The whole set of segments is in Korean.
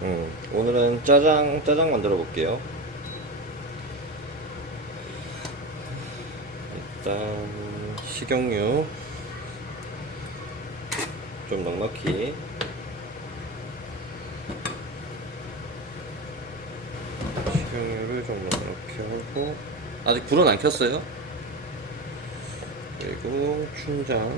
음, 오늘은 짜장 짜장 만들어 볼게요. 일단 식용유 좀 넉넉히 식용유를 좀 넉넉히 하고 아직 불은 안 켰어요. 그리고 춘장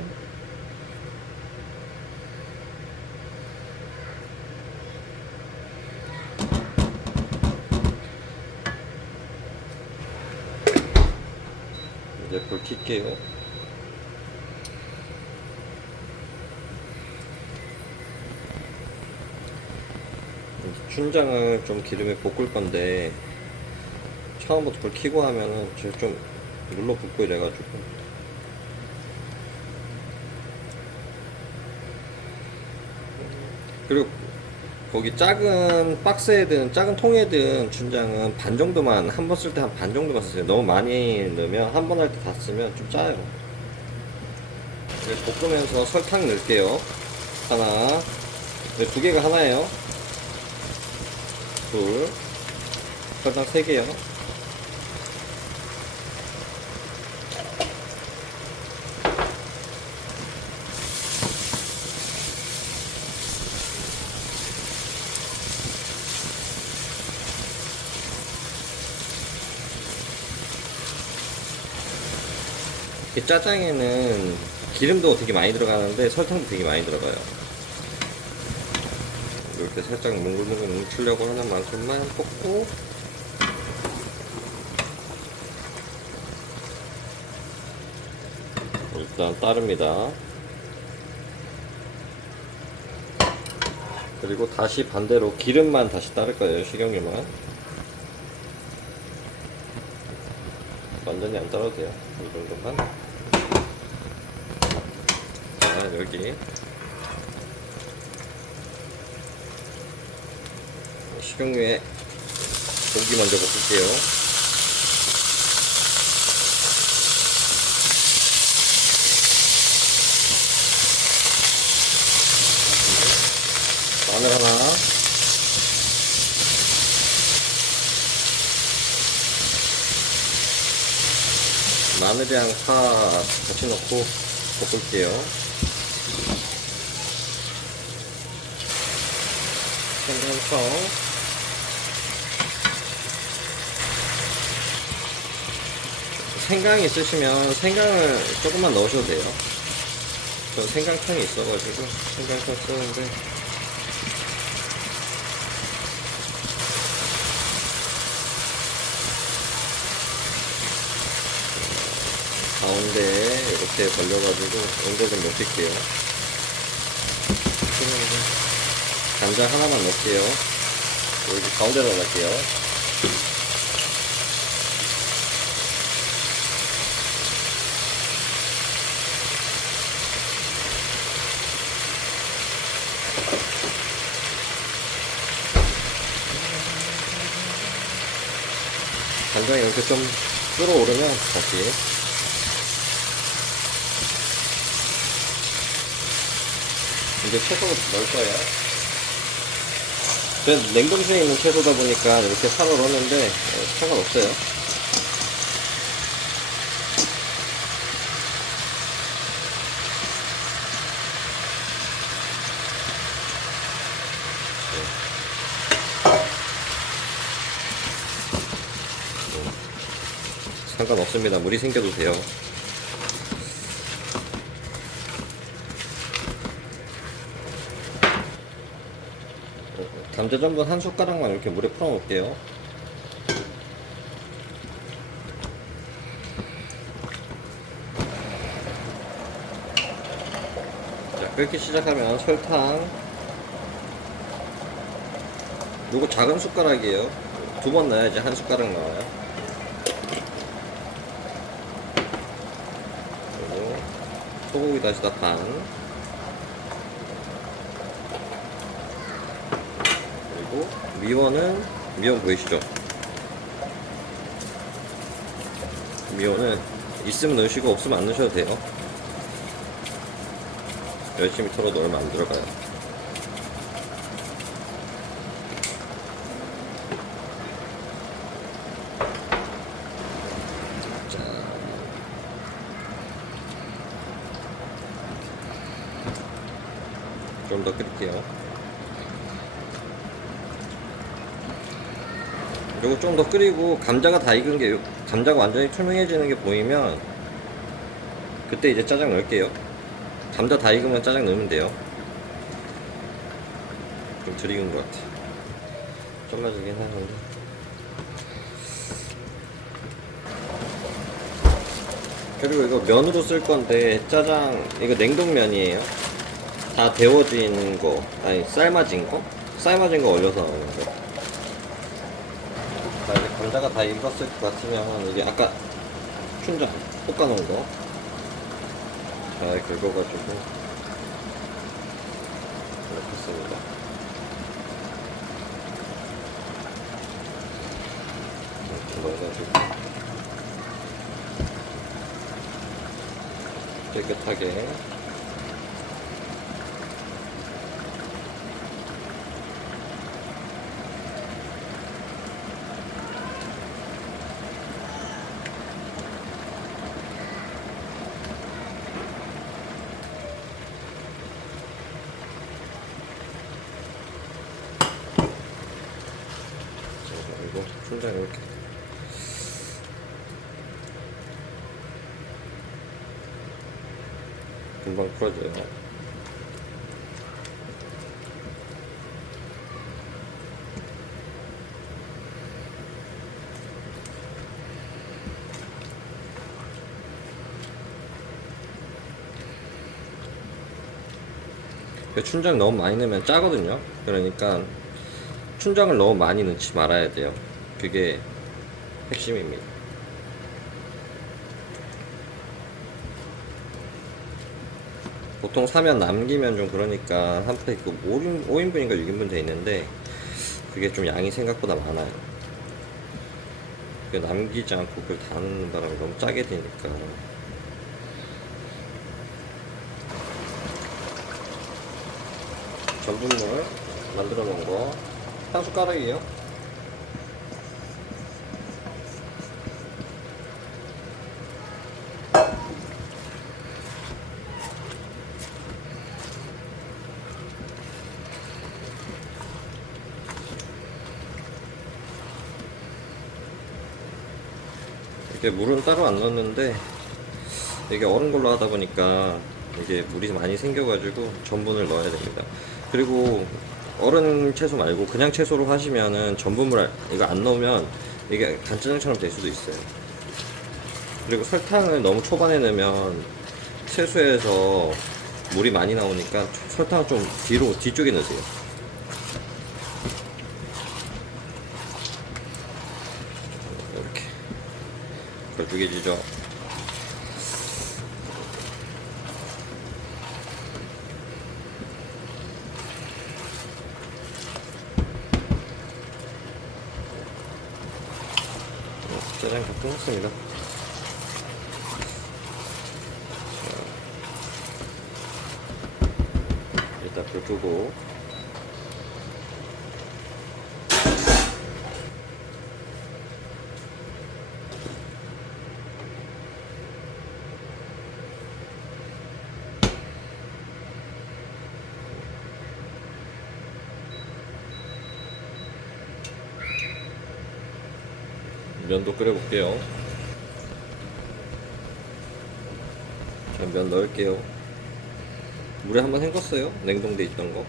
이제 불 켤게요. 춘장을 좀 기름에 볶을 건데 처음부터 불 켜고 하면은 좀 눌러 붓고 이래가지고 그리고 거기 작은 박스에 든 작은 통에 든 춘장은 반 정도만 한 번 쓸 때 한 반 정도만 쓰세요. 너무 많이 넣으면 한 번 할 때 다 쓰면 좀 짜요. 이제 볶으면서 설탕 넣을게요. 하나, 네, 두 개가 하나예요. 둘, 설탕 세 개요. 이 짜장에는 기름도 되게 많이 들어가는데 설탕도 되게 많이 들어가요. 이렇게 살짝 뭉글뭉글 뭉치려고 하는 만큼만 볶고 일단 따릅니다. 그리고 다시 반대로 기름만 다시 따를 거예요, 식용유만. 완전히 안 따라도 돼요. 이 정도만. 자, 여기. 식용유에 고기 먼저 볶을게요. 마늘 하나. 마늘이랑 파 같이 넣고 볶을게요. 생강청. 생강 있으시면 생강을 조금만 넣으셔도 돼요. 저 생강청이 있어가지고 생강청 쓰는데 가운데에 이렇게 벌려가지고 온도 좀 높일게요. 간장 하나만 넣을게요. 여기 가운데다 넣을게요. 간장이 이렇게 좀 끓어오르면 다시 이제 채소 넣을 거예요. 저 냉동실에 있는 채소다 보니까 이렇게 사로 넣었는데 어, 상관없어요. 상관없습니다. 물이 생겨도 돼요. 감자전분 한 숟가락만 이렇게 물에 풀어 놓을게요. 자, 끓기 시작하면 설탕. 요거 작은 숟가락이에요. 두 번 넣어야지 한 숟가락 나와요. 그리고 소고기 다시다 반. 그리고 미원은 미원 보이시죠? 미원은 있으면 넣으시고 없으면 안 넣으셔도 돼요. 열심히 털어도 얼마 안 들어가요. 좀 더 끓일게요. 요거 좀 더 끓이고 감자가 다 익은 게 요- 감자가 완전히 투명해지는 게 보이면 그때 이제 짜장 넣을게요. 감자 다 익으면 짜장 넣으면 돼요. 좀 덜 익은 것 같아. 잘라지긴 하는데. 그리고 이거 면으로 쓸 건데 짜장 이거 냉동면이에요. 다 데워진 거 아니 삶아진 거 삶아진 거 얼려서 나오는 거. 감자가 다 익었을 것 같으면 이게 아까 춘장 볶아놓은 거. 잘 긁어가지고 이렇게 씁니다. 이렇게 넣어가지고 깨끗하게 자, 춘장 이렇게 금방 풀어져요. 그 춘장 너무 많이 넣으면 짜거든요. 그러니까 춘장을 너무 많이 넣지 말아야 돼요. 그게 핵심입니다. 보통 사면 남기면 좀 그러니까 한 판에 그 5인, 5인분인가 6인분 돼 있는데 그게 좀 양이 생각보다 많아요. 그 남기지 않고 그걸 다 넣는 바람에 너무 짜게 되니까. 전분물 만들어 놓은 거. 한 숟가락이에요. 이게 물은 따로 안 넣었는데 이게 얼은 걸로 하다 보니까 이게 물이 많이 생겨가지고 전분을 넣어야 됩니다. 그리고 얼은 채소 말고 그냥 채소로 하시면은 전분물 알- 이거 안 넣으면 이게 간짜장처럼 될 수도 있어요. 그리고 설탕을 너무 초반에 넣으면 채소에서 물이 많이 나오니까 설탕을 좀 뒤로 뒤쪽에 넣으세요. 이렇게 걸쭉해지죠. 네, 짜장 다 끝났습니다. 자, 일단 불 끄고 면도 끓여볼게요. 자, 면 넣을게요. 물에 한번 헹궜어요. 냉동돼 있던 거.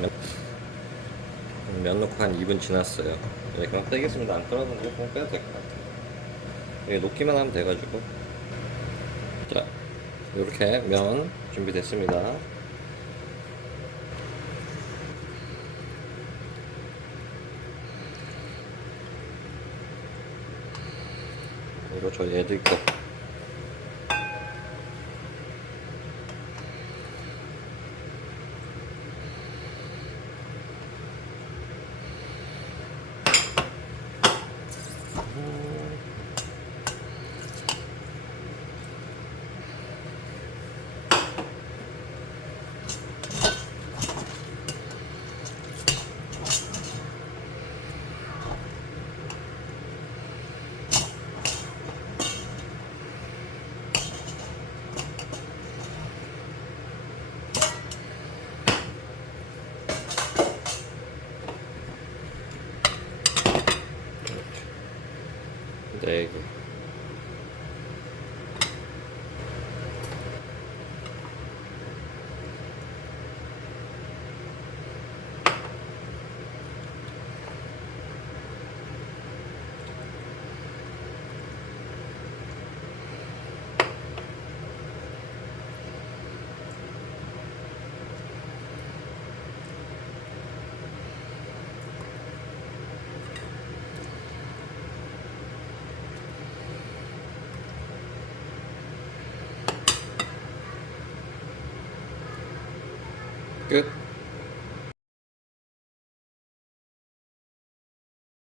면, 면 넣고 한 2분 지났어요. 네, 그럼 빼겠습니다. 안 떨어졌는데 그냥 빼도 될 것 같아요. 이게 놓기만 하면 돼가지고. 자, 이렇게 면 준비됐습니다. 이거 저희 애들 거.